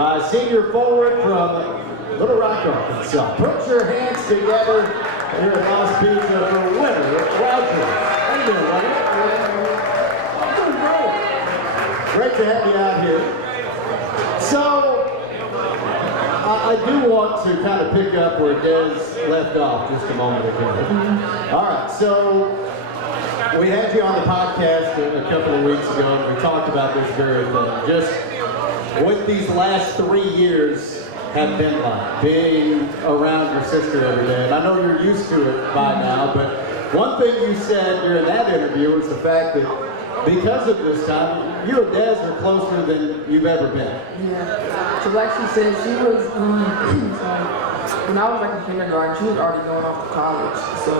by senior forward from Little Rock, Arkansas. Put your hands together here at Lost Pizza for Wynter Rogers. How you doing, buddy? I'm doing great. Great to have you out here. So, I do want to kind of pick up where Des left off just a moment ago. All right, so we had you on the podcast a couple of weeks ago, and we talked about this very thing. Just what these last 3 years have been like, being around your sister every day. And I know you're used to it by now, but one thing you said during that interview was the fact that because of this time, you and Des are closer than you've ever been. Yeah. So like she said, she was, when I was like in kindergarten, she was already going off to college. So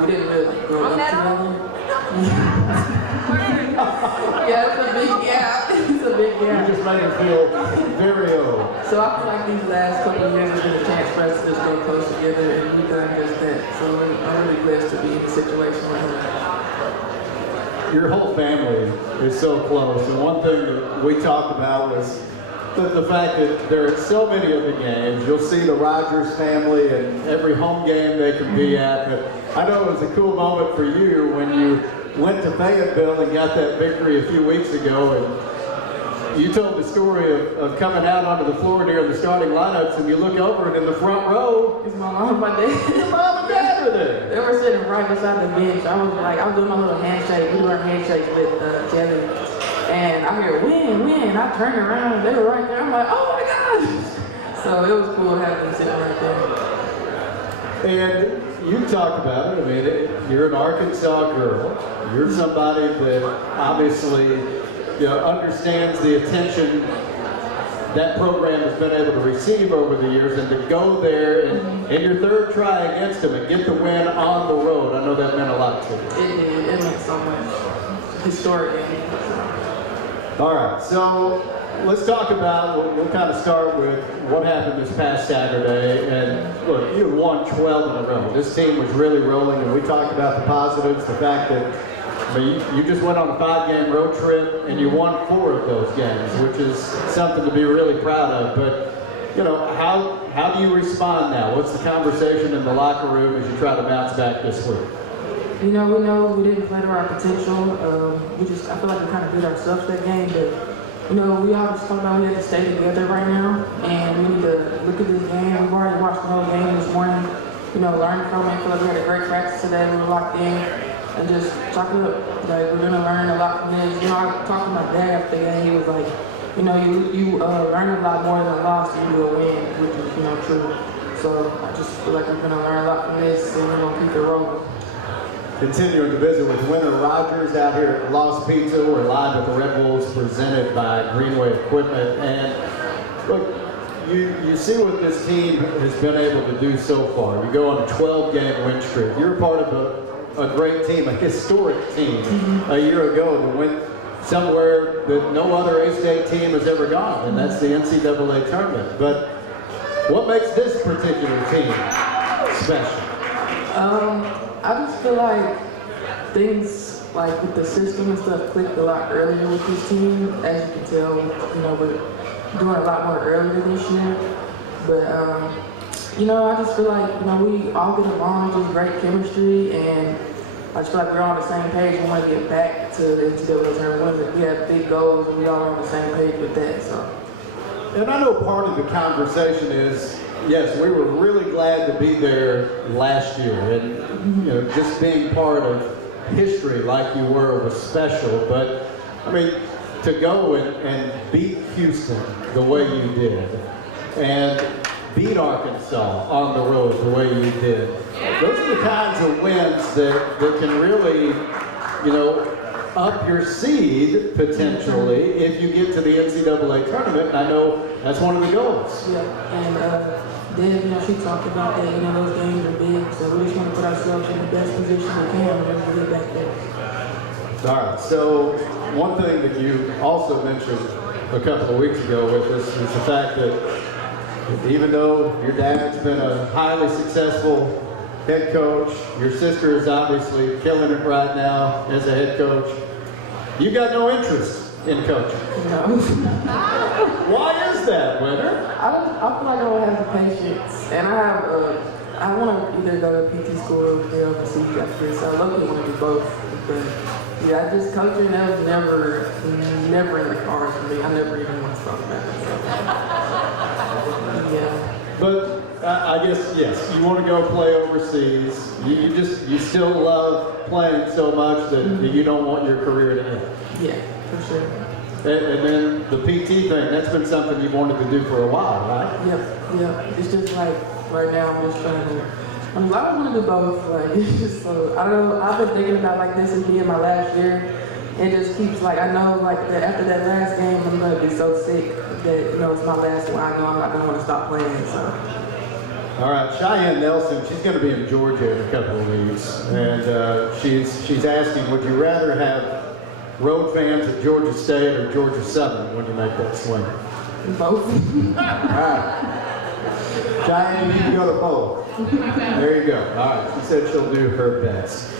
we didn't really like grow up together. Yeah, it's a big gap. It's a big gap. You just made her feel very old. So I feel like these last couple of years have been a chance for us to just go close together, and we've done just that. So I'm really blessed to be in a situation with her. Your whole family is so close, and one thing that we talked about was the fact that there are so many of the games. You'll see the Rogers family and every home game they can be at, but I know it was a cool moment for you when you went to Fayetteville and got that victory a few weeks ago, and you told the story of coming out onto the floor during the starting lineups, and you look over and in the front row, it's my mom and my dad. Your mom and dad were there. They were sitting right beside the bench. I was doing my little handshake. We do our handshakes with Kevin. And I hear, win. I turned around. They were right there. I'm like, oh my gosh. So it was cool having them sitting right there. And you talk about it. I mean, you're an Arkansas girl. You're somebody that obviously understands the attention that program has been able to receive over the years, and to go there and in your third try against them and get the win on the road, I know that meant a lot to you. It did. It meant so much. Historic game. All right, so let's talk about, we'll kind of start with what happened this past Saturday. And look, you had won 12 in a row. This team was really rolling, and we talked about the positives, the fact that you just went on a 5-game road trip and you won 4 of those games, which is something to be really proud of. But, how do you respond now? What's the conversation in the locker room as you try to bounce back this week? We know we didn't play to our potential. I feel like we kind of beat ourselves that game, but we all just talk about we have to stay together right now, and we need to look at this game. We've already watched the whole game this morning. Learn from it. I feel like we had a great practice today. We were locked in. And just talk it up. Like, we're gonna learn a lot from this. I talked to my dad after the game. He was like, you learn a lot more than a loss than you will win, which is true. So I just feel like we're gonna learn a lot from this, and we're gonna keep it rolling. Continuing to visit with Wynter Rogers out here at Lost Pizza. We're live at the Red Bulls presented by Greenway Equipment. And look, you see what this team has been able to do so far. You go on a 12-game win streak. You're part of a great team, a historic team a year ago that went somewhere that no other A-State team has ever gone, and that's the NCAA tournament. But what makes this particular team special? I just feel like things like with the system and stuff clicked a lot earlier with this team. As you can tell, we're doing a lot more earlier this year. But I just feel like we all get along, just great chemistry, and I just feel like we're all on the same page. We want to get back to the NCAA tournament. We have big goals, and we all are on the same page with that. So. And I know part of the conversation is, yes, we were really glad to be there last year, and just being part of history like you were was special. But I mean, to go and beat Houston the way you did, and beat Arkansas on the road the way you did, those are the kinds of wins that can really, up your seed potentially if you get to the NCAA tournament. And I know that's one of the goals. Yeah, and then she talked about that. Those games are big, so we just want to put ourselves in the best position we can whenever we get back there. All right. So one thing that you also mentioned a couple of weeks ago with us is the fact that even though your dad's been a highly successful head coach, your sister is obviously killing it right now as a head coach, you got no interest in coaching. No. Why is that, Wynter? I feel like I don't have the patience, and I want to either go to PT school or go overseas after this. I locally want to do both, but yeah, I just coaching that was never in the cards for me. I never even want to start about it. So. Yeah. But I guess, yes, you want to go play overseas. You still love playing so much that you don't want your career to end. Yeah, for sure. And then the PT thing, that's been something you've wanted to do for a while, right? Yep. It's just like, right now I'm just trying to, I don't want to do both. Like, it's just so, I don't know, I've been thinking about like this as being my last year. It just keeps like, I know like that after that last game, I'm going to be so sick that, you know, it's my last one. I know I'm not going to want to stop playing, so. All right, Cheyenne Nelson, she's going to be in Georgia in a couple of weeks. And she's asking, would you rather have road fans at Georgia State or Georgia Southern when you make that swing? Both. All right. Cheyenne, you can go to both. There you go. All right. She said she'll do her best.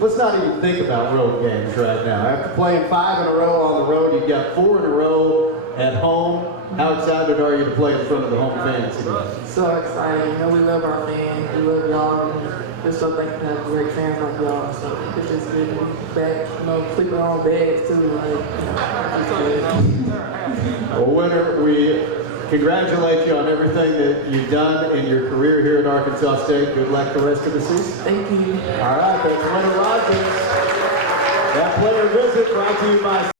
Let's not even think about road games right now. After playing 5 in a row on the road, you've got 4 in a row at home. How excited are you to play in front of the home fans again? So excited. You know, we love our fans. We love y'all. And we're so thankful to have great fans like y'all. So it's just good to be back, you know, sleeping on beds too. Like, you know, it's good. Well, Wynter, we congratulate you on everything that you've done in your career here at Arkansas State. Good luck the rest of the season. Thank you. All right, that's Wynter Rogers. That player visit brought to you by